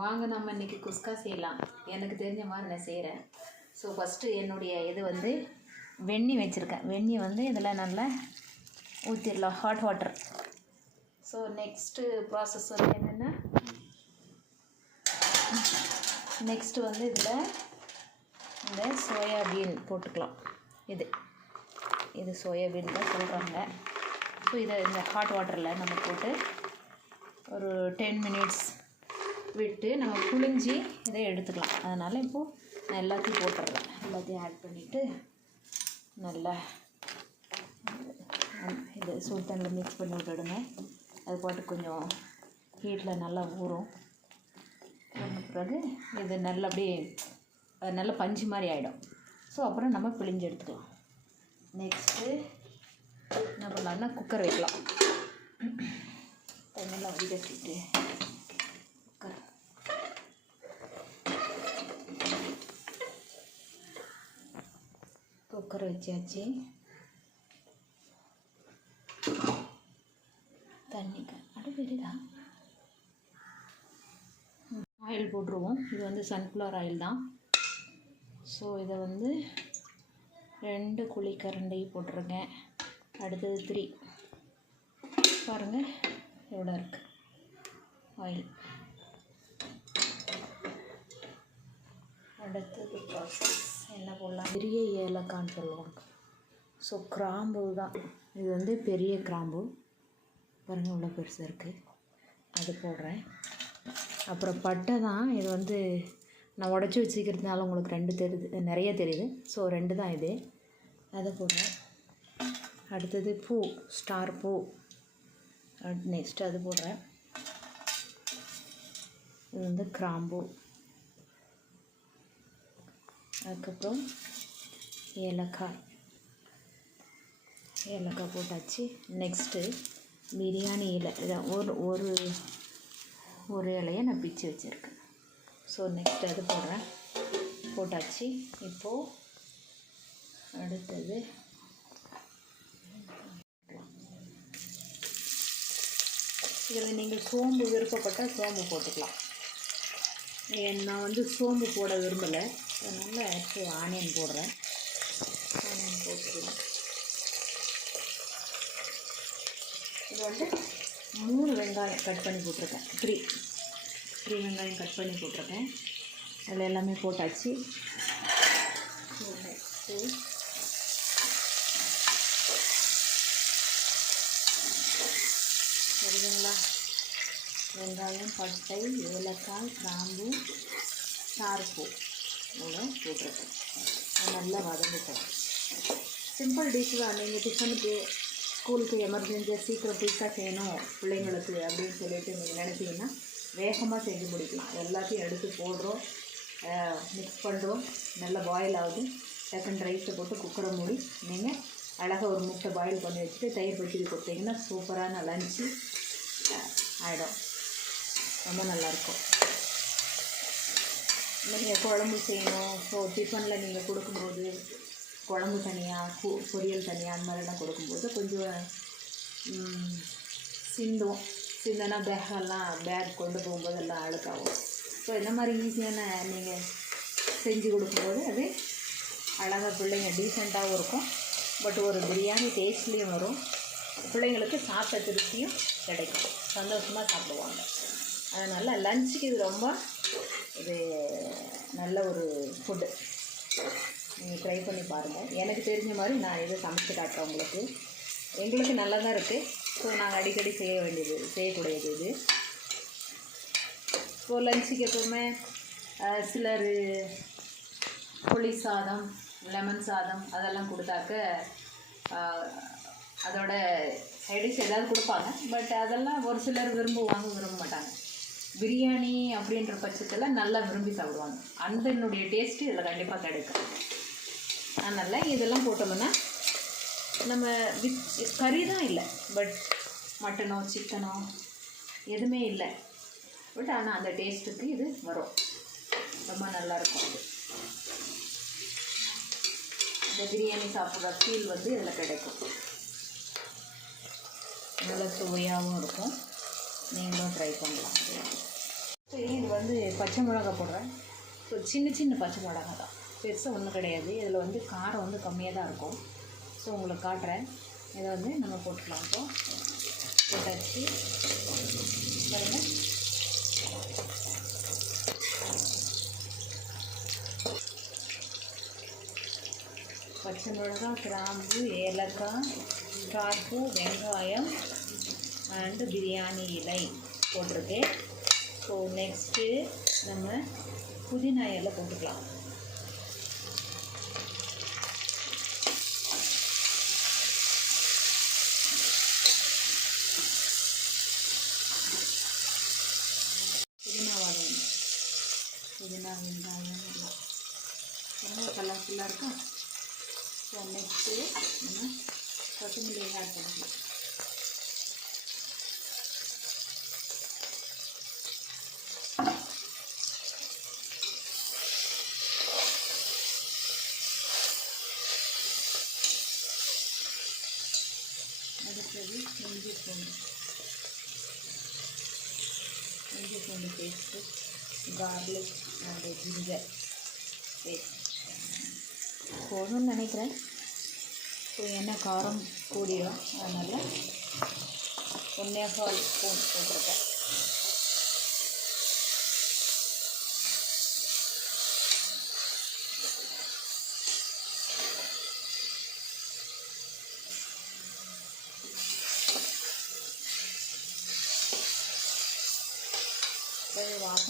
வாங்க நம்ம இன்னைக்கு குஸ்கா செய்யலாம். எனக்கு தெரிஞ்ச மாதிரி நான் செய்கிறேன் ஸோ ஃபஸ்ட்டு என்னுடைய இது வந்து வெந்நி வச்சுருக்கேன். வெந்நி வந்து இதில் நல்லா ஊற்றிடலாம் hot water so next process வந்து என்னென்னா நெக்ஸ்ட்டு வந்து இதில் இந்த சோயாபீன் போட்டுக்கலாம். இது. இது சோயாபீன் தான் சொல்கிறாங்க ஸோ இதை இந்த ஹாட் வாட்டரில் நம்ம போட்டு ஒரு டென் மினிட்ஸ் விட்டு நம்ம புழிஞ்சி இதை எடுத்துக்கலாம். அதனால் இப்போது நான் எல்லாத்தையும் போட்டுடுறேன் எல்லாத்தையும் ஆட் பண்ணிவிட்டு நல்லா இது சூடு தண்ணியில் மிக்ஸ் பண்ணி விட்டுடுங்க. அது பாட்டு கொஞ்சம் ஹீட்டில் நல்லா ஊறும். பண்ண பிறகு இது நல்லா அப்படியே நல்ல நல்லா பஞ்சு மாதிரி ஆகிடும் ஸோ அப்புறம் நம்ம பிழிஞ்சு எடுத்துக்கலாம். நெக்ஸ்ட்டு என்ன பண்ணலாம்னா குக்கர் வைக்கலாம். தண்ணியில் வடிகட்டிட்டு குக்கர் குக்கர் வச்சாச்சு. தண்ணி அடுப்பிடுதா ஆயில் போட்டுருவோம். இது வந்து சன்ஃப்ளவர் ஆயில் தான். ஸோ இதை வந்து ரெண்டு குழி கரண்டையும் போட்டிருங்க அடுத்தது த்ரீ பாருங்கள் எவ்வளோ இருக்குது ஆயில் அடுத்தது ப்ராசஸ் என்ன போடலாம். பெரிய ஏலக்கான்னு சொல்லுவாங்க ஸோ கிராம்பு தான். இது வந்து பெரிய கிராம்பு. பாருங்கள் இவ்வளோ பெருசாக இருக்குது அது போடுறேன். அப்புறம் பட்டை தான். இது வந்து நான் உடச்சி வச்சுக்கிறதுனால உங்களுக்கு ரெண்டு தெரியுது நிறைய தெரியுது. ஸோ ரெண்டு தான் இது. அதை போடுறேன். அடுத்தது பூ ஸ்டார் பூ. நெக்ஸ்ட் அது போடுறேன். இது வந்து கிராம்பு. அதுக்கப்புறம் ஏலக்காய். ஏலக்காய் போட்டாச்சு. நெக்ஸ்ட்டு பிரியாணி இலை. இதான் ஒரு ஒரு ஒரு இலையை நான் பிச்சு வச்சுருக்கேன். ஸோ நெக்ஸ்ட் அது போடுறேன். போட்டாச்சு. இப்போது அடுத்தது இதில் நீங்கள் சோம்பு விருப்பப்பட்டால் சோம்பு போட்டுக்கலாம். ஏன் நான் வந்து சோம்பு போட விரும்பலை. அதனால் இப்போ ஆனியன் போடுறேன். ஆனியன் போட்டுக்கலாம். இது வந்து மூணு வெங்காயம் கட் பண்ணி போட்டிருக்கேன். த்ரீ. த்ரீ வெங்காயம் கட் பண்ணி போட்டிருக்கேன். அதில் எல்லாமே போட்டாச்சு. சரிங்களா? வெங்காயம் பட்டை ஏலக்காய் கிராம்பு சார்பூ இவ்வளோ போட்டிருக்கேன் நல்லா வதங்கிட்டேன். சிம்பிள் டிஷ் தான். நீங்கள் டிஃபனுக்கு ஸ்கூலுக்கு எமர்ஜென்சியாக சீக்கிரம் குயிக்காக செய்யணும் பிள்ளைங்களுக்கு அப்படின்னு சொல்லிட்டு நீங்கள் நினைச்சீங்கன்னா வேகமாக செஞ்சு முடிக்கலாம். எல்லாத்தையும் எடுத்து போடுறோம். மிக்ஸ் பண்ணுறோம் நல்லா பாயில் ஆகுது. செகண்ட் ரைஸை போட்டு குக்கரை மூடி நீங்கள் அழகாக ஒரு முட்டை பாயில் பண்ணி வச்சுட்டு தயிர் பச்சடி கொடுத்தீங்கன்னா சூப்பரான லஞ்சு ஆகிடும் ரொம்ப நல்லாயிருக்கும் நீங்கள் குழம்பு செய்யணும். ஸோ டிஃபனில் நீங்கள் கொடுக்கும்போது குழம்பு தனியாக பொ பொரியல் தனியாக அந்த மாதிரிலாம் கொடுக்கும்போது கொஞ்சம் சிந்தும். சிந்தனா பேகெல்லாம் பேக் கொண்டு போகும்போது எல்லாம் அழுக்காகும். ஸோ இந்த மாதிரி ஈஸியான நீங்கள் செஞ்சு கொடுக்கும்போது அது அழகாக பிள்ளைங்க டீசெண்டாகவும் இருக்கும். பட் ஒரு பிரியாணி டேஸ்ட்லேயும் வரும். பிள்ளைங்களுக்கு சாப்பிட்ட திருப்தியும் கிடைக்கும். சந்தோஷமாக சாப்பிடுவாங்க. அதனால் லஞ்சுக்கு இது ரொம்ப இது நல்ல ஒரு ஃபுட்டு நீங்கள் ட்ரை பண்ணி பாருங்கள் எனக்கு தெரிஞ்ச மாதிரி நான் இதை சமைச்சு காட்டுறேன் உங்களுக்கு. எங்களுக்கு நல்லா தான் இருக்குது ஸோ நாங்கள் அடிக்கடி செய்ய வேண்டியது செய்யக்கூடியது இது. ஸோ லஞ்சுக்கு எப்போவுமே சிலர் புளி சாதம் லெமன் சாதம் அதெல்லாம் கொடுத்தாக்க அதோட சைடிஷ் ஏதாவது கொடுப்பாங்க. பட் அதெல்லாம் ஒரு சிலர் விரும்புவாங்க விரும்ப மாட்டாங்க. பிரியாணி அப்படின்ற பட்சத்தில் நல்லா விரும்பி சாப்பிடுவாங்க. அந்த என்னுடைய டேஸ்ட்டு இதில் கண்டிப்பாக கிடைக்கும். அதனால் இதெல்லாம் போட்டோம்னா நம்ம வித் கறி தான் இல்லை. பட் மட்டனோ சிக்கனோ எதுவுமே இல்லை. பட் ஆனால் அந்த டேஸ்ட்டுக்கு இது வரும். ரொம்ப நல்லாயிருக்கும் அது. இந்த பிரியாணி சாப்பிட்ற ஃபீல் வந்து இதில் கிடைக்கும். நல்ல சுவையாகவும் இருக்கும். நீங்களும் ட்ரை பண்ணலாம். சரி இது வந்து பச்சை மிளகா போடுறேன். ஸோ சின்ன சின்ன பச்சை மிளகா தான். பெருசாக ஒன்றும் கிடையாது. இதில் வந்து காரம் வந்து கம்மியாக தான் இருக்கும். ஸோ உங்களுக்கு காட்டுறேன். இதை வந்து நம்ம போட்டுக்கலாம். இப்போ போட்டாச்சு. பாருங்கள் பச்சை மிளகா கிராம்பு ஏலக்காய் காப்பு வெங்காயம் அண்டு பிரியாணி இலை போட்டிருக்கேன். ஸோ நெக்ஸ்ட்டு நம்ம புதினா இலை போட்டுக்கலாம். புதினா வாடணும் புதினா வெங்காயம் ரொம்ப கலர்ஃபுல்லாக இருக்கா? ஸோ நெக்ஸ்ட்டு நம்ம கொத்தமல்லி ஆட் பண்ணிக்கலாம் அடுத்தது இஞ்சி பூண்டு இஞ்சி பூண்டு paste garlic and ginger paste போடணும்னு நினைக்கிறேன். ஸோ என்ன காரம் கூடிடும் அதனால் ஒன்றே கால் ஸ்பூன் போட்டிருக்கேன்.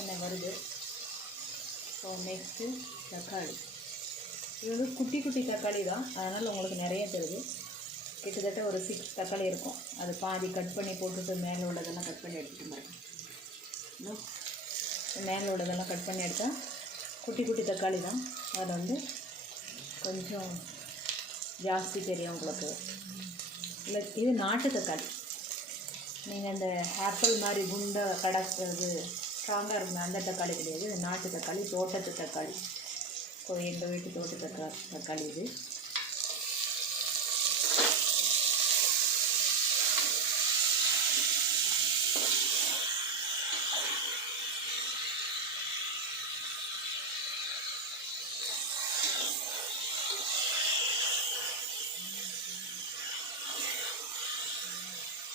வாசனை வருது ஸோ நெக்ஸ்ட்டு தக்காளி. இது வந்து குட்டி குட்டி தக்காளி தான். அதனால் உங்களுக்கு நிறைய தருது கிட்டத்தட்ட ஒரு சிக்ஸ் தக்காளி இருக்கும். அது பாதி கட் பண்ணி போட்டுட்டு மேலே உள்ளதெல்லாம் கட் பண்ணி எடுத்துட்டு பாருங்க. மேலே உள்ளதெல்லாம் கட் பண்ணி எடுத்தால் குட்டி குட்டி தக்காளி தான். அதில் வந்து கொஞ்சம் ஜாஸ்தி தெரியும் உங்களுக்கு. இல்லை இது நாட்டு தக்காளி. நீங்கள் இந்த ஆப்பிள் மாதிரி குண்டை கடை இது சாம்பார் அந்த தக்காளி கிடையாது. இது நாட்டு தக்காளி தோட்டத்து தக்காளி. ஸோ எங்கள் வீட்டு தோட்ட தக்கா தக்காளி இது.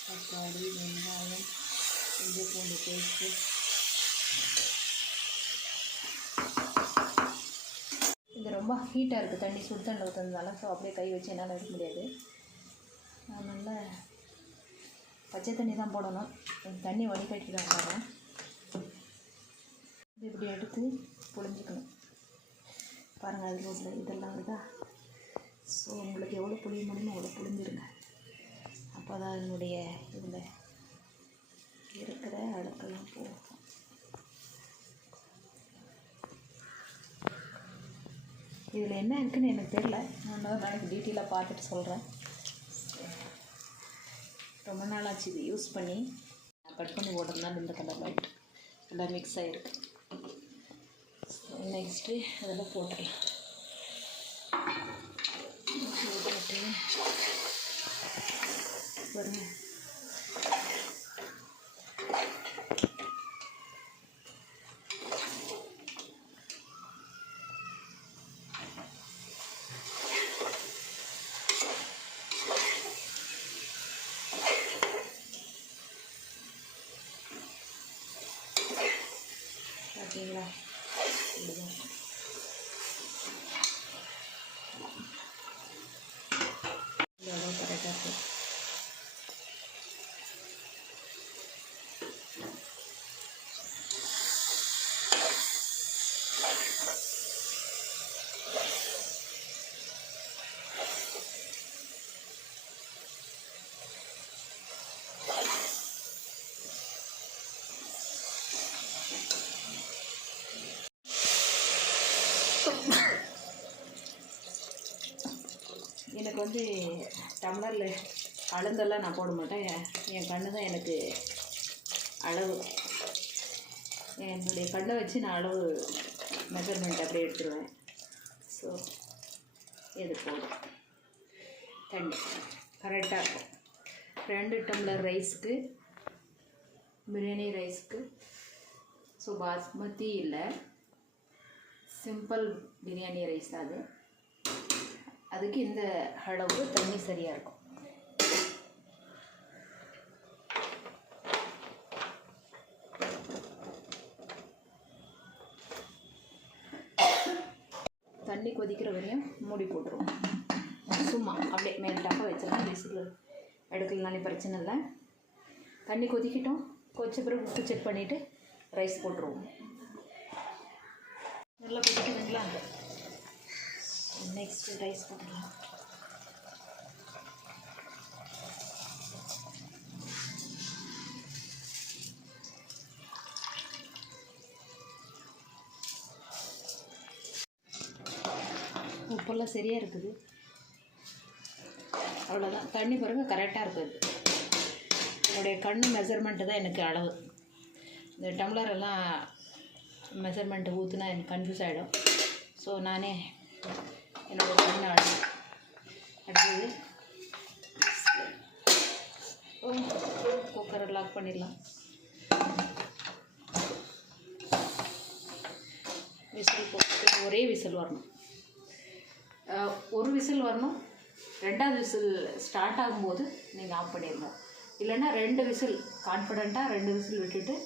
தக்காளி வெங்காயம் இஞ்சி பூண்டு பேஸ்ட்டு இது ரொம்ப ஹீட்டாக இருக்குது தண்ணி சுடு தண்ணி ஊற்றுறதுனால ஸோ அப்படியே கை வச்சு என்னால் எடுக்க முடியாது. அதனால் பச்சை தண்ணி தான் போடணும். தண்ணி வடிகட்டி தான் வரேன் இது இப்படி எடுத்து புழிஞ்சிக்கணும். பாருங்கள் அதில் உள்ள இதெல்லாம் இருக்கா ஸோ உங்களுக்கு எவ்வளோ புளிய முடியுமோ அவ்வளோ புளிஞ்சிருங்க அப்போ தான் அதனுடைய இதில் இருக்கிற அழுக்கெல்லாம் போகும். இதில் என்ன இருக்குன்னு எனக்கு தெரில நான் தான் நாளைக்கு டீட்டெயிலாக பார்த்துட்டு சொல்கிறேன் ரொம்ப நாள் ஆச்சு இது யூஸ் பண்ணி. கட் பண்ணி ஓடுறதுனால இந்த கலர் லைட் எல்லாம் மிக்ஸ் ஆகிருக்கு நெக்ஸ்ட்டு அதெல்லாம் போட்டுடலாம். பார்த்தீங்களா எனக்கு வந்து டம்ளரில் அளந்தெல்லாம் நான் போட மாட்டேன். என் கண்ணு தான் எனக்கு அளவு. என்னுடைய கண்ணை வச்சு நான் அளவு மெஷர்மெண்ட் அப்படியே எடுத்துருவேன். ஸோ இது போதும். தண்ணி. கரெக்டாக இருக்கும். ரெண்டு டம்ளர் ரைஸ்க்கு பிரியாணி ரைஸ்க்கு ஸோ பாஸ்மதி இல்லை. சிம்பிள் பிரியாணி ரைஸ் தான் அது. அதுக்கு இந்த அளவு தண்ணி சரியாக இருக்கும். தண்ணி கொதிக்கிற வரையும் மூடி போட்டுருவோம். சும்மா அப்படியே மேல் டப்பா வச்சிடலாம். விசில் எடுக்கலனாலே பிரச்சனை இல்லை. தண்ணி கொதிக்கிட்டோம். கொதிச்ச பிறகு உப்பு செக் பண்ணிவிட்டு ரைஸ் போட்டுருவோம். நல்லா கொதிக்குதுங்களா? நெக்ஸ்ட் ரைஸ் போட்டுடலாம் உப்பெல்லாம் சரியாக இருக்குது. அவ்வளோதான் தண்ணி பிறகு கரெக்டாக இருக்குது என்னுடைய கண் மெஷர்மெண்ட்டு தான் எனக்கு அளவு. இந்த டம்ளரெல்லாம் மெஷர்மெண்ட்டு ஊற்றுனா எனக்கு கன்ஃபியூஸ் ஆகிடும் ஸோ நானே என்னோட கண் அடுத்தது குக்கரை லாக் பண்ணிடலாம். விசில் போட்டு ஒரே விசில் வரணும். ஒரு விசில் வரணும். ரெண்டாவது விசில் ஸ்டார்ட் ஆகும்போது நீங்கள் ஆஃப் பண்ணிடணும். இல்லைன்னா ரெண்டு விசில் கான்ஃபிடண்ட்டாக ரெண்டு விசில் விட்டுட்டு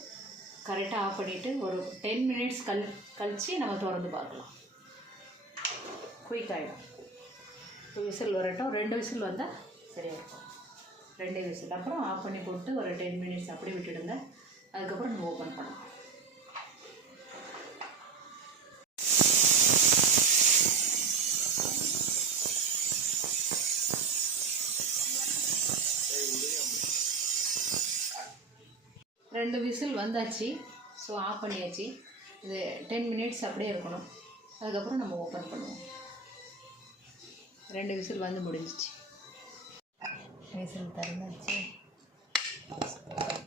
கரெக்டாக ஆஃப் பண்ணிவிட்டு ஒரு டென் மினிட்ஸ் கல் கழித்து நம்ம திறந்து பார்க்கலாம். குயிக் ஆகிடும் விசில் வரட்டும் ரெண்டு விசில் வந்தால் சரியாக இருக்கும் ரெண்டே விசில் அப்புறம் ஆஃப் பண்ணி போட்டு ஒரு டென் மினிட்ஸ் அப்படியே விட்டுடுங்க. அதுக்கப்புறம் நம்ம ஓப்பன் பண்ணலாம். ரெண்டு விசில் வந்தாச்சு. ஸோ ஆஃப் பண்ணியாச்சு. இது டென் மினிட்ஸ் அப்படியே இருக்கணும். அதுக்கப்புறம் நம்ம ஓப்பன் பண்ணுவோம். ரெண்டு விசில் வந்து முடிஞ்சிச்சு. விசில் திறந்துச்சு.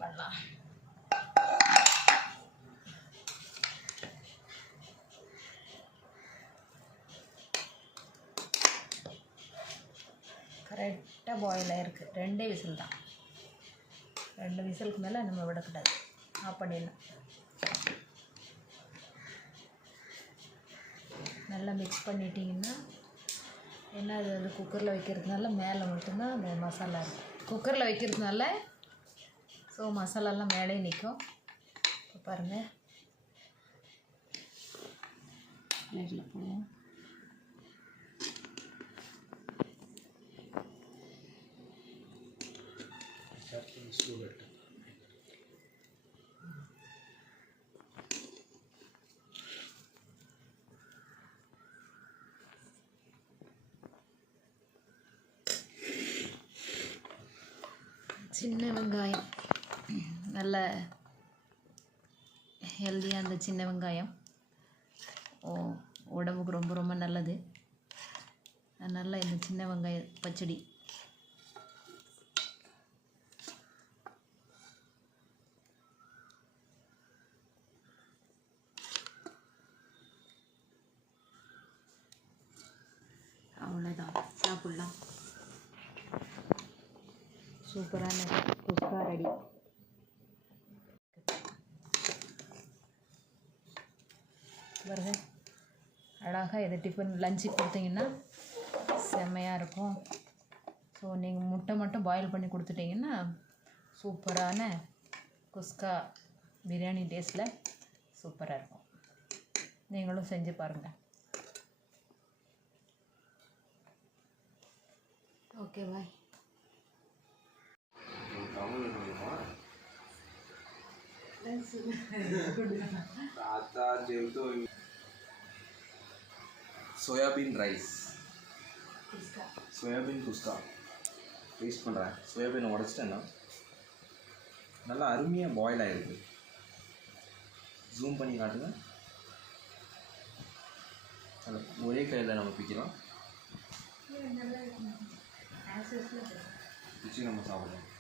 பண்ணலாம். கரெக்டாக பாயில் ஆயிருக்கு. ரெண்டே விசில் தான். ரெண்டு விசிலுக்கு மேலே நம்ம விடக்கூடாது. ஆஃப் பண்ணிடலாம். நல்லா மிக்ஸ் பண்ணிட்டீங்கன்னா என்ன அது வந்து குக்கரில் வைக்கிறதுனால மேலே மட்டும்தான் அந்த மசாலா இருக்கும் குக்கரில் வைக்கிறதுனால ஸோ மசாலாலாம் மேலே நிற்கும் இப்போ பாருங்கள் பிளேட்டில் போடுவோம் சின்ன வெங்காயம். நல்ல ஹெல்தியாக அந்த சின்ன வெங்காயம். ஓ உடம்புக்கு ரொம்ப ரொம்ப நல்லது. அதனால் இந்த சின்ன வெங்காய பச்சடி அவ்வளோதான் சாப்பிட்லாம் சூப்பரான குஸ்கா ரெடி. பாருங்க. அழகாக எதை டிஃபன் லஞ்சு கொடுத்தீங்கன்னா செம்மையாக இருக்கும். ஸோ நீங்கள் முட்டை மட்டும் பாயில் பண்ணி கொடுத்துட்டீங்கன்னா சூப்பரான குஸ்கா பிரியாணி டேஸ்ட்டில் சூப்பராக இருக்கும். நீங்களும் செஞ்சு பாருங்கள் okay bye soybean rice soybean kuska. Taste पड़ रहा. है सोयाबीन उड़चे ना. ना अमिया बॉयल आूम पड़ी काट वर कई नाम पिकल पिछले नम सापड़ा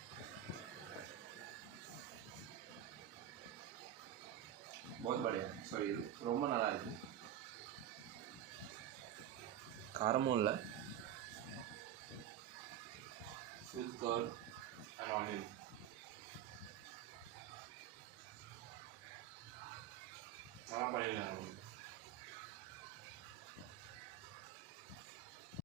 சாப்பாடு சாரி இது ரொம்ப நல்லா இருக்குது காரமும் இல்லை. வித் கர்ட் அண்ட் ஆனியன் நல்லா பண்ணியிருக்காங்க